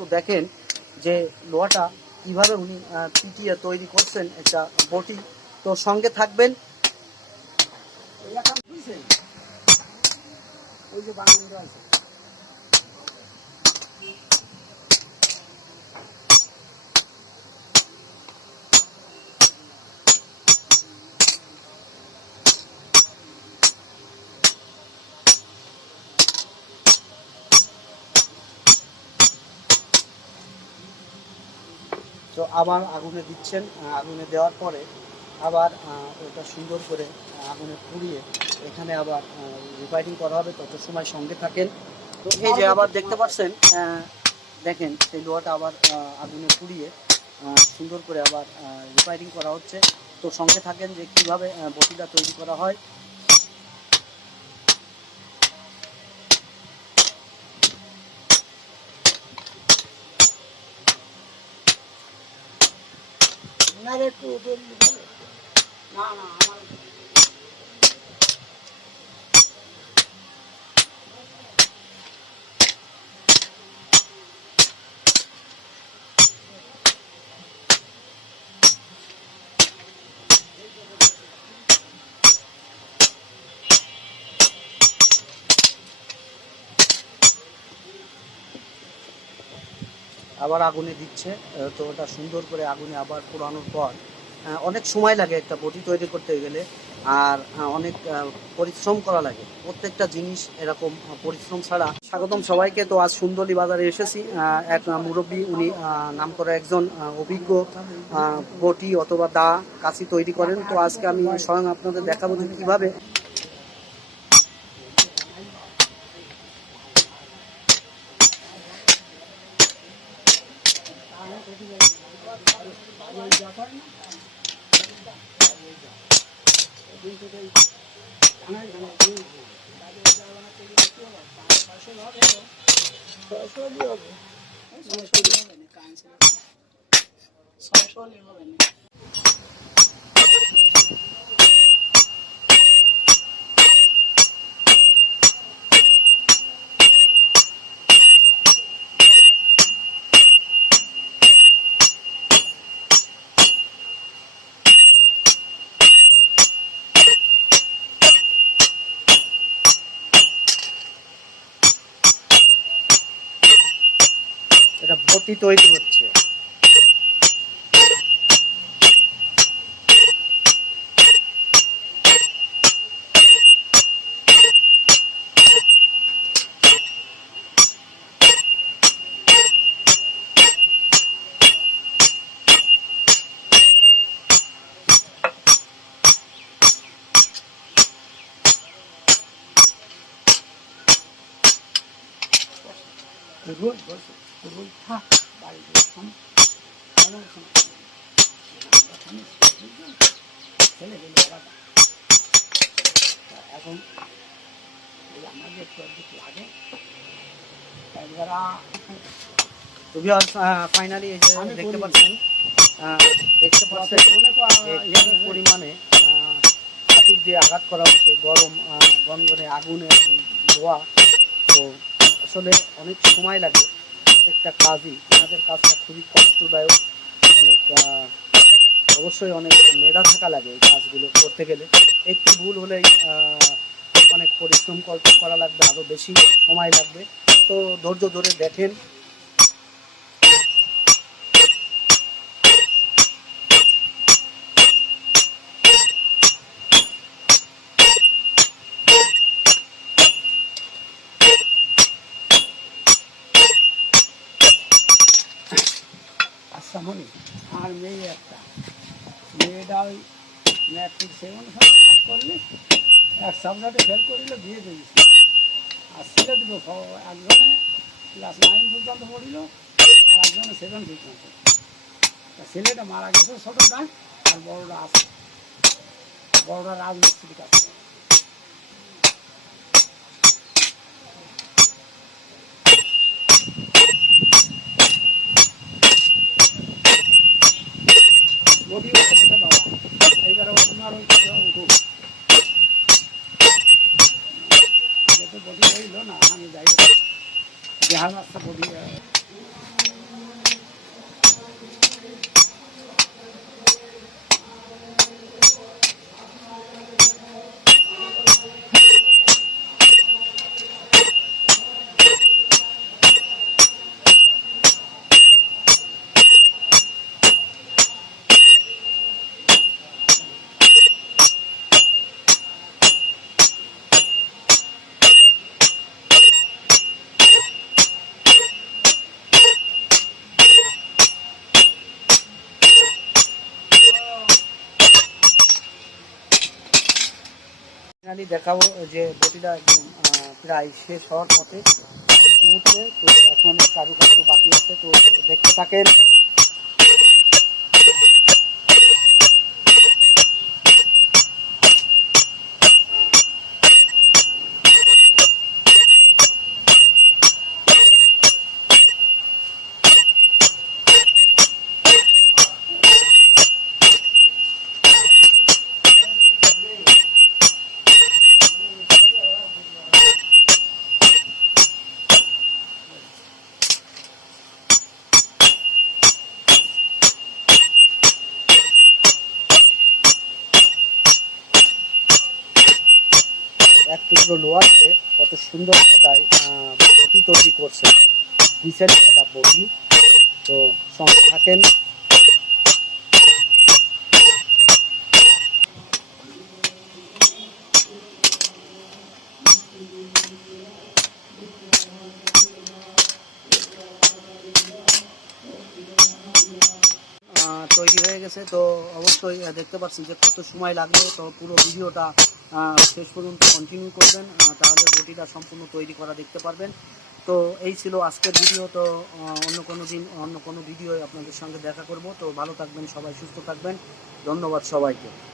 তো দেখেন যে লোহাটা কিভাবে উনি পিটিয়ে তৈরি করছেন একটা বটি। তো সঙ্গে থাকবেন। ওই যে বাংলা আছে তো আবার আগুনে দিচ্ছেন। আগুনে দেওয়ার পরে আবার ওটা সুন্দর করে আগুনে পুড়িয়ে এখানে আবার রিফাইনিং করা হবে। তত সময় সঙ্গে থাকেন। তো এই যে আবার দেখতে পাচ্ছেন, দেখেন সেই লোহাটা আবার আগুনে পুড়িয়ে সুন্দর করে আবার রিফাইনিং করা হচ্ছে। তো সঙ্গে থাকেন যে কীভাবে বটিটা তৈরি করা হয়। না না আমার আবার আগুনে দিচ্ছে। তো ওটা সুন্দর করে আগুনে আবার পোড়ানোর পর অনেক সময় লাগে একটা বটি তৈরি করতে গেলে, আর অনেক পরিশ্রম করা লাগে। প্রত্যেকটা জিনিস এরকম পরিশ্রম ছাড়া। স্বাগতম সবাইকে। তো আজ সুন্দরী বাজারে এসেছি। এক মুরব্বী, উনি নামকরা একজন অভিজ্ঞ বটি অথবা দা কাঁচি তৈরি করেন। তো আজকে আমি স্বয়ং আপনাদের দেখাবো যে কীভাবে এটা বটি তৈরি হচ্ছে। এখন ফাইনালি এই যে দেখতে পাচ্ছেন পরিমাণে হাতুড় দিয়ে আঘাত করা হচ্ছে। গরম গনগনে আগুনে ধোয়া। তো আসলে অনেক সময় লাগে একটা কাজই। আমাদের কাজটা খুবই কষ্টদায়ক। অনেক অবশ্যই অনেক মেধা থাকা লাগে এই কাজগুলো করতে গেলে। একটু ভুল হলেই অনেক পরিশ্রম করা লাগবে, আরও বেশি সময় লাগবে। তো ধৈর্য ধরে দেখেন। মনি আর মেয়ে একটা, মেয়েটা ওই ম্যাট্রিক সেভেন পাস করলে এক সাবজেক্টে ফেল করিল, বিয়ে দিয়েছি। আর ছেলে দুটো, একজনে ক্লাস 9 পর্যন্ত পড়িল আর একজনে 7 পর্যন্ত। ছেলেটা মারা গেছে ছোটটা, আর বড়টা আছে। বড়টা রাজমিস্ত্রির কাছে। বডি হচ্ছে বাবা, এইবারে আপনার ওই উঠুক। যেহেতু বডি হইল না, আমি যাই দেখা যাচ্ছে বডি ফাইনালি দেখাবো যে বটিটা একদম প্রায় শেষ হওয়ার পথে মুহূর্তে। তো এখন কারুকার্য বাকি আছে, তো দেখতে থাকেন। এক টুকরো লোহা দিয়ে কত সুন্দর কায়দায় বটি তৈরি করছে, রিসেন্ট একটা বটি। তো সঙ্গে থাকেন। তৈরি হয়ে গেছে। তো অবশ্যই দেখতে পাচ্ছেন যে কত সময় লাগলো। তো পুরো ভিডিওটা শেষ পর্যন্ত কন্টিনিউ করবেন, তাহলে বটিটা সম্পূর্ণ তৈরি করা দেখতে পারবেন। তো এই ছিল আজকের ভিডিও। তো অন্য কোনো দিন অন্য কোনো ভিডিও আপনাদের সঙ্গে দেখা করব। তো ভালো থাকবেন সবাই, সুস্থ থাকবেন। ধন্যবাদ সবাইকে।